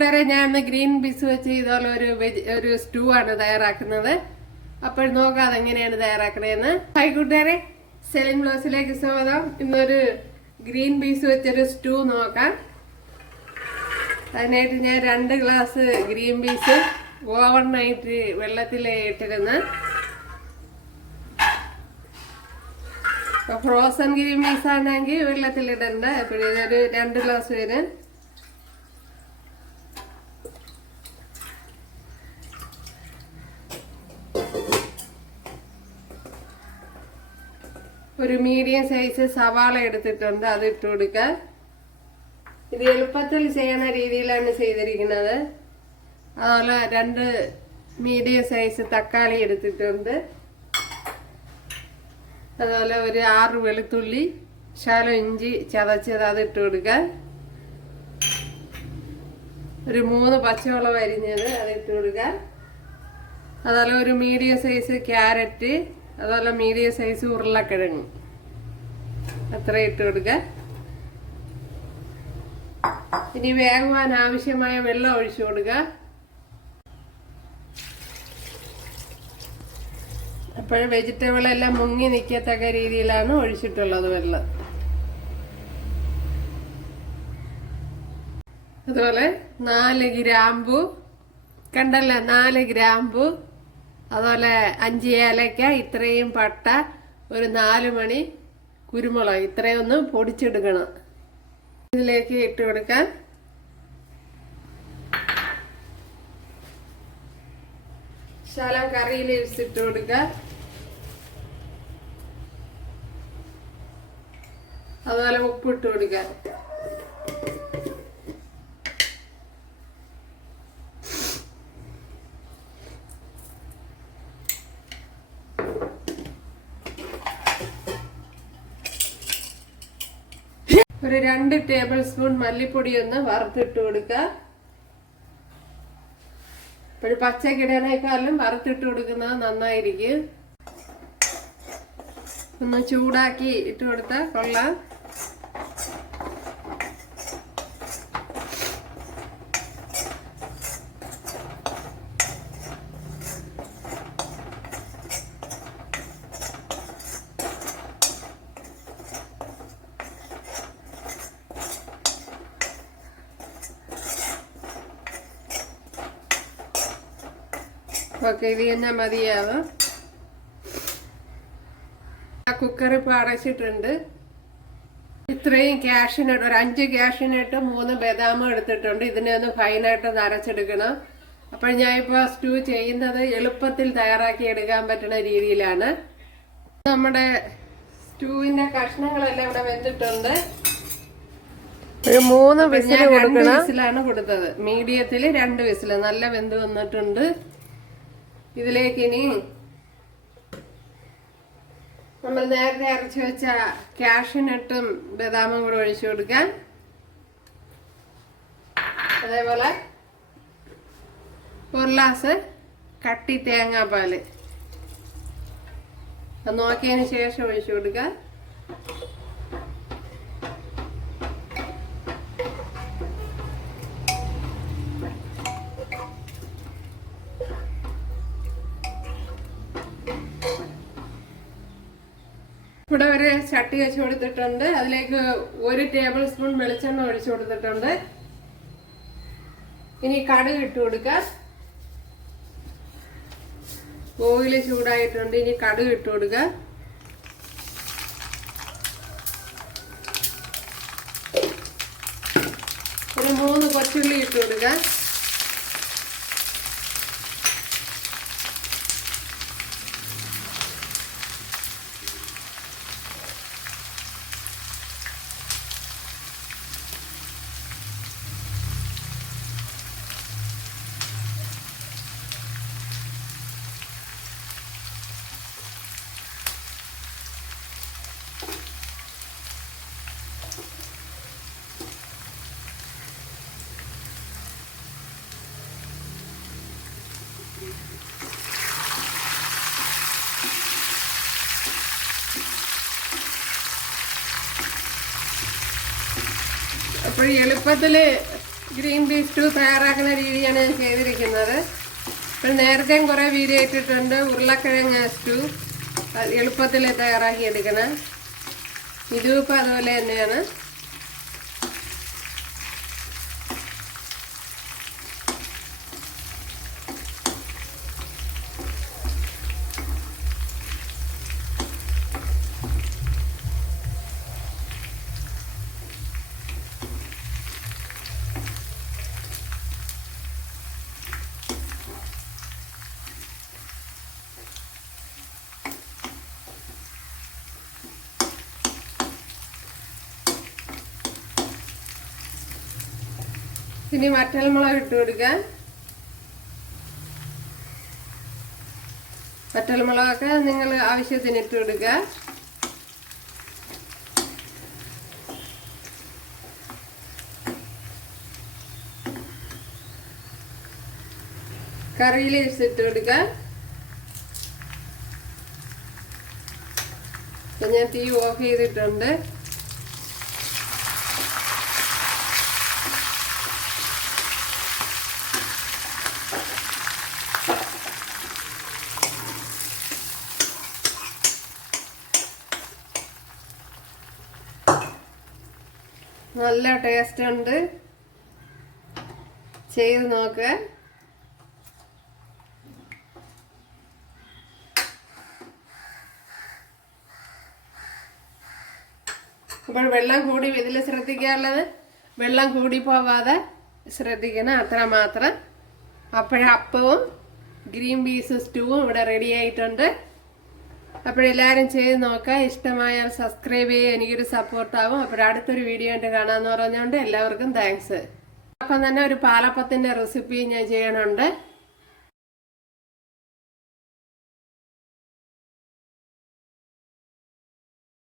കൂട്ടുകാരെ, ഞാൻ ഇന്ന് ഗ്രീൻ പീസ് വെച്ച് ഇതുപോലെ ഒരു സ്റ്റൂ ആണ് തയ്യാറാക്കുന്നത്. അപ്പോൾ നോക്കാം അതെങ്ങനെയാണ് തയ്യാറാക്കണേന്ന്. ഹായ് കൂട്ടുകാരെ, സെലിൻ ബ്ലോസിലേക്ക് സ്വാഗതം. ഇന്നൊരു ഗ്രീൻ പീസ് വെച്ചൊരു സ്റ്റൂ നോക്കാം. അതിനായിട്ട് ഞാൻ 2 ഗ്ലാസ് ഗ്രീൻ പീസ് ഓവർനൈറ്റ് വെള്ളത്തിൽ ഇട്ടിരുന്ന ഫ്രോസൺ ഗ്രീൻ പീസ് ആണെങ്കിൽ വെള്ളത്തിലിടണ്ട. എപ്പോഴും ഇതൊരു 2 ഗ്ലാസ് വരെ ഒരു മീഡിയം സൈസ് സവാള എടുത്തിട്ടുണ്ട്, അത് ഇട്ട് കൊടുക്കാം. ഇത് എളുപ്പത്തിൽ ചെയ്യുന്ന രീതിയിലാണ് ചെയ്തിരിക്കുന്നത്. അതുപോലെ 2 മീഡിയം സൈസ് തക്കാളി എടുത്തിട്ടുണ്ട്. അതുപോലെ ഒരു 6 വെളുത്തുള്ളി, ശകലം ഇഞ്ചി ചതച്ചത് അത് ഇട്ട് കൊടുക്കാം. ഒരു 3 പച്ചമുളക് അരിഞ്ഞത് അത് ഇട്ട് കൊടുക്കാം. അതുപോലെ ഒരു മീഡിയം സൈസ് ക്യാരറ്റ്, അതുപോലെ മീഡിയം സൈസ് ഉരുളക്കിഴങ്ങ് അത്ര ഇട്ട് കൊടുക്കുക. ഇനി വേകുവാൻ ആവശ്യമായ വെള്ളം ഒഴിച്ചു കൊടുക്കുക. അപ്പോൾ വെജിറ്റബിൾ എല്ലാം മുങ്ങി നിൽക്കത്തക്ക രീതിയിലാണ് ഒഴിച്ചിട്ടുള്ളത് വെള്ളം. അതുപോലെ 4 ഗ്രാമ്പു കണ്ടല്ലോ, 4 ഗ്രാമ്പു, അതുപോലെ 5 ഏലക്ക, ഇത്രയും പട്ട, ഒരു 4 മണി കുരുമുളക്, ഇത്രയൊന്ന് പൊടിച്ചെടുക്കണം. ഇതിലേക്ക് ഇട്ട് കൊടുക്കാം. ശകലം കറി ലീവ്സ് ഇട്ട് കൊടുക്കുക. അതുപോലെ ഉപ്പിട്ട് കൊടുക്കുക. ഒരു 2 ടേബിൾ സ്പൂൺ മല്ലിപ്പൊടി ഒന്ന് വറുത്തിട്ട് കൊടുക്കുക. ഇപ്പോൾ പച്ചക്കിടനേക്കാളും വറുത്തിട്ട് കൊടുക്കുന്നത് നന്നായിരിക്കും. ഒന്ന് ചൂടാക്കി ഇട്ട് കൊടുത്താൽ കൊള്ളാം. ഓക്കെ, ഇത് തന്നെ മതിയാവും. കുക്കർ ഇപ്പോൾ അടച്ചിട്ടുണ്ട്. ഇത്രയും ക്യാഷ്യൂനട്ട്, ഒരു 5 ക്യാഷ്യൂനട്ട്, 3 ബദാമും എടുത്തിട്ടുണ്ട്. ഇതിനെ ഒന്ന് ഫൈനായിട്ട് അരച്ചെടുക്കണം. അപ്പോൾ ഞാൻ ഇപ്പോൾ സ്റ്റൂ ചെയ്യുന്നത് എളുപ്പത്തിൽ തയ്യാറാക്കി എടുക്കാൻ പറ്റുന്ന രീതിയിലാണ്. നമ്മുടെ സ്റ്റൂവിന്റെ കഷ്ണങ്ങളെല്ലാം ഇവിടെ വെന്തിട്ടുണ്ട്. ഒരു 3 വിസിൽ കൊടുക്കണം. 2 വിസിലാണ് കൊടുത്തത്, മീഡിയത്തിൽ 2 വിസിൽ, നല്ല വെന്ത് വന്നിട്ടുണ്ട്. ഇതിലേക്ക് ഇനി നമ്മൾ നേരത്തെ അരച്ച് വെച്ച ക്യാഷ്യൂനട്ടും ബദാമും കൂടെ ഒഴിച്ചു കൊടുക്കാം. അതേപോലെ 1 ഗ്ലാസ് കട്ടി തേങ്ങാപ്പാല് അത് നോക്കിയതിന് ശേഷം ഒഴിച്ചു കൊടുക്കാം. ഇവിടെ ഒരു ചട്ടി വെച്ച് കൊടുത്തിട്ടുണ്ട്. അതിലേക്ക് 1 ടേബിൾ സ്പൂൺ വെളിച്ചെണ്ണ ഒഴിച്ചു കൊടുത്തിട്ടുണ്ട്. ഇനി കടുക് ഇട്ട് കൊടുക്കാം. ഓയിൽ ചൂടായിട്ടുണ്ട്. ഇനി കടുക് ഇട്ട് കൊടുക്കുക. ഒരു 3 കൊച്ചുള്ളി ഇട്ട് കൊടുക്കുക. അപ്പോൾ എളുപ്പത്തിൽ ഗ്രീൻ പീസ് സ്റ്റൂ തയ്യാറാക്കുന്ന രീതിയാണ് ഞാൻ ചെയ്തിരിക്കുന്നത്. ഇപ്പോൾ നേരത്തെയും കുറേ വീഡിയോ ഇട്ടിട്ടുണ്ട്. ഉരുളക്കിഴങ്ങ് സ്റ്റൂ എളുപ്പത്തിൽ തയ്യാറാക്കി എടുക്കണം. ഇതും ഇപ്പം അതുപോലെ തന്നെയാണ്. ഇനി വറ്റൽമുളക് ഇട്ട് കൊടുക്കാം. വറ്റൽമുളകൊക്കെ നിങ്ങൾ ആവശ്യത്തിന് ഇട്ട് കൊടുക്കുക. കറി ലീവ്സ് ഇട്ട് കൊടുക്കുക. ഞാൻ തീ ഓഫ് ചെയ്തിട്ടുണ്ട്. നല്ല ടേസ്റ്റ് ഉണ്ട്, ചെയ്ത് നോക്കുക. അപ്പോൾ വെള്ളം കൂടി ഇതിൽ ശ്രദ്ധിക്കാനുള്ളത്, വെള്ളം കൂടി പോവാതെ ശ്രദ്ധിക്കണം, അത്ര മാത്രം. അപ്പോഴപ്പവും ഗ്രീൻ പീസ് സ്റ്റൂവും ഇവിടെ റെഡി ആയിട്ടുണ്ട്. അപ്പോഴെല്ലാവരും ചെയ്ത് നോക്കുക. ഇഷ്ടമായാൽ സബ്സ്ക്രൈബ് ചെയ്യുക, എനിക്കൊരു സപ്പോർട്ടാവും. അപ്പോഴടുത്തൊരു വീഡിയോ ആയിട്ട് കാണാമെന്ന് പറഞ്ഞുകൊണ്ട് എല്ലാവർക്കും താങ്ക്സ്. അപ്പം തന്നെ ഒരു പാലപ്പത്തിൻ്റെ റെസിപ്പി ഞാൻ ചെയ്യണുണ്ട്.